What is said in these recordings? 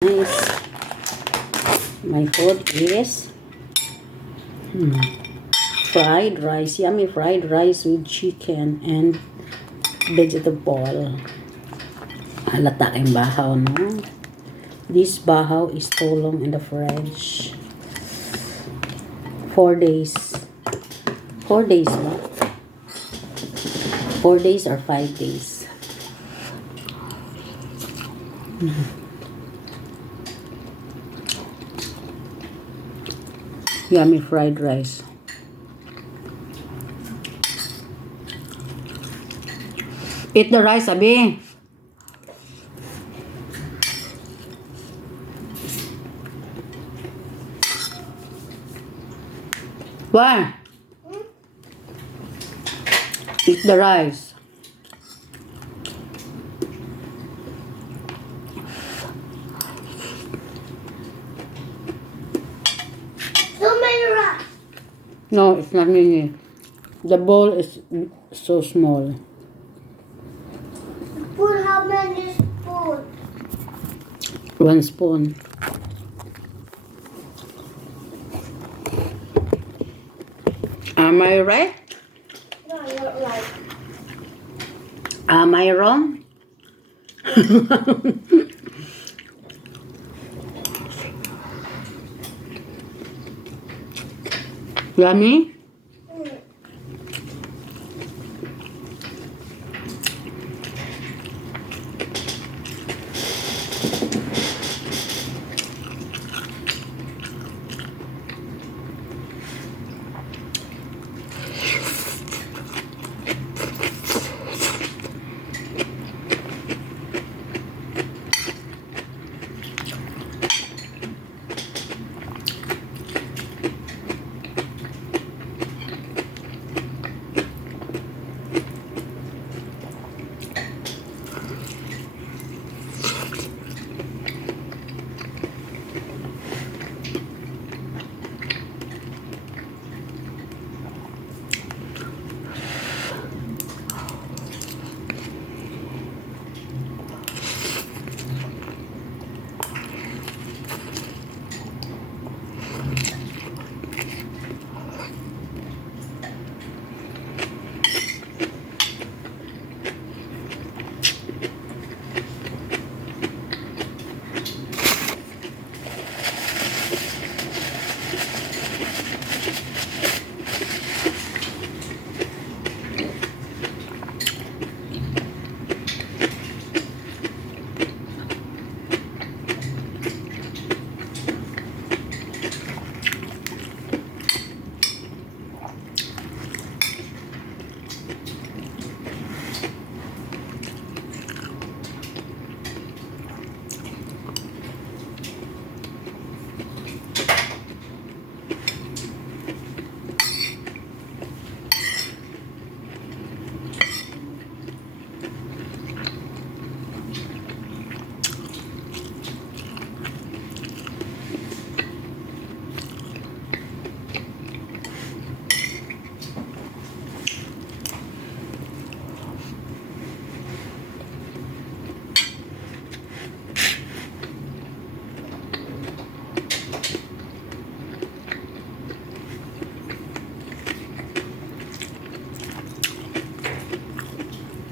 Nice. My food is fried rice. Yummy fried rice with chicken and vegetable. Halata kayong bahaw, no? This bahaw is too long in the fridge. 4 days. 4 days ba? 4 days or 5 days. Yummy fried rice. Eat the rice, Abi. Why? Eat the rice. So many rice. No, it's not mini. The bowl is so small. Put how many spoons? 1 spoon. Am I right? No, you're right. Am I wrong? Yummy?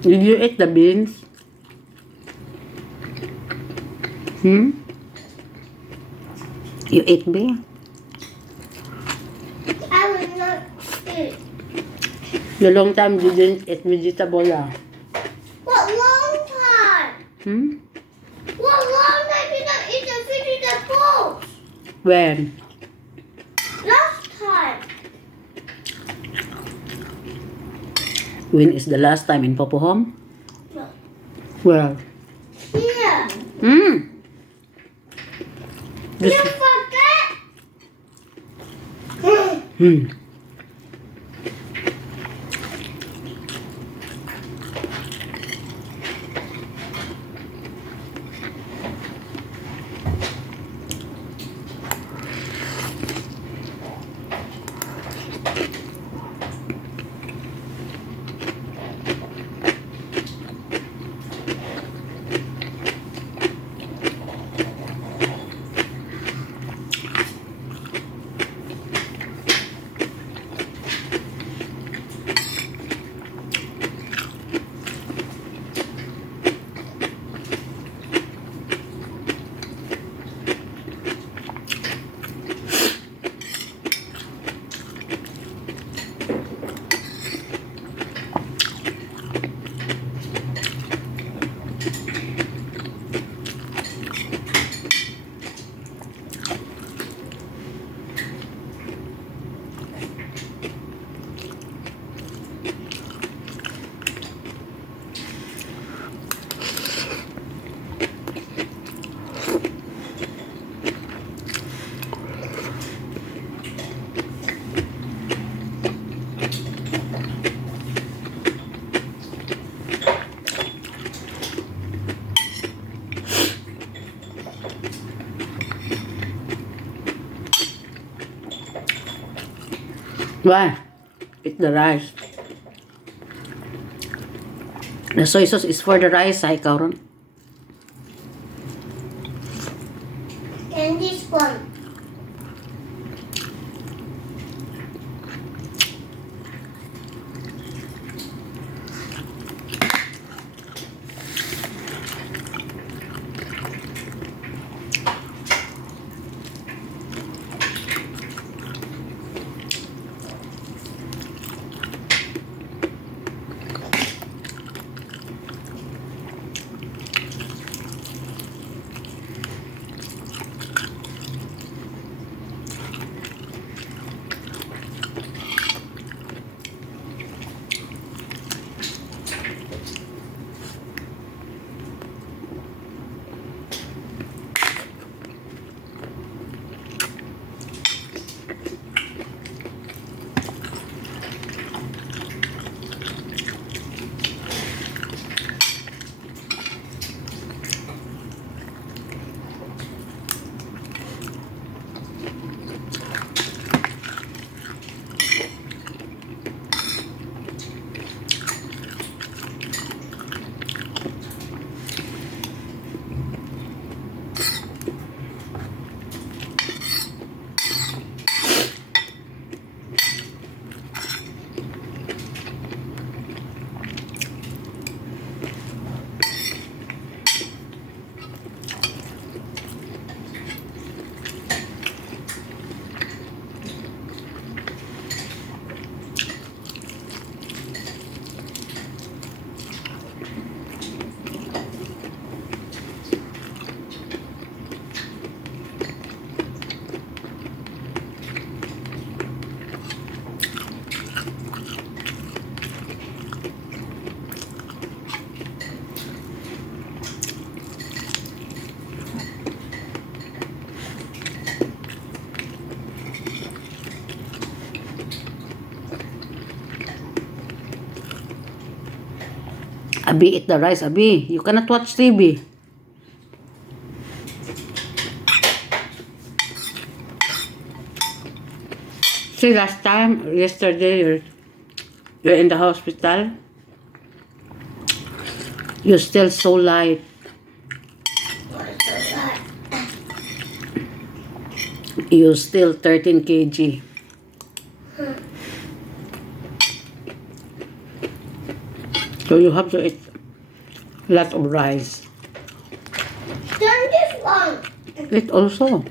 Did you eat the beans? You ate beans? I will not eat. The long time you didn't eat vegetable, What long time? What long time did I eat the vegetables? When? Last time. When is the last time in Popohom? No. Well. Here. This, You forget? Why? Eat the rice. The soy sauce is for the rice, ay karon. And this one. Abi, eat the rice, Abi. You cannot watch TV. See, last time, yesterday, you're in the hospital. You're still so light. What's that? You're still 13 kg. So you have to eat a lot of rice. Turn this one. Eat also.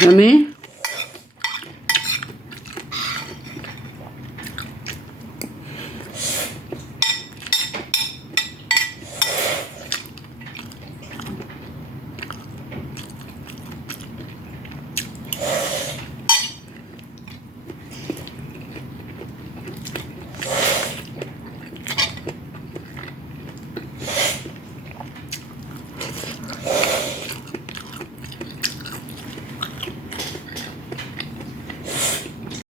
Yummy?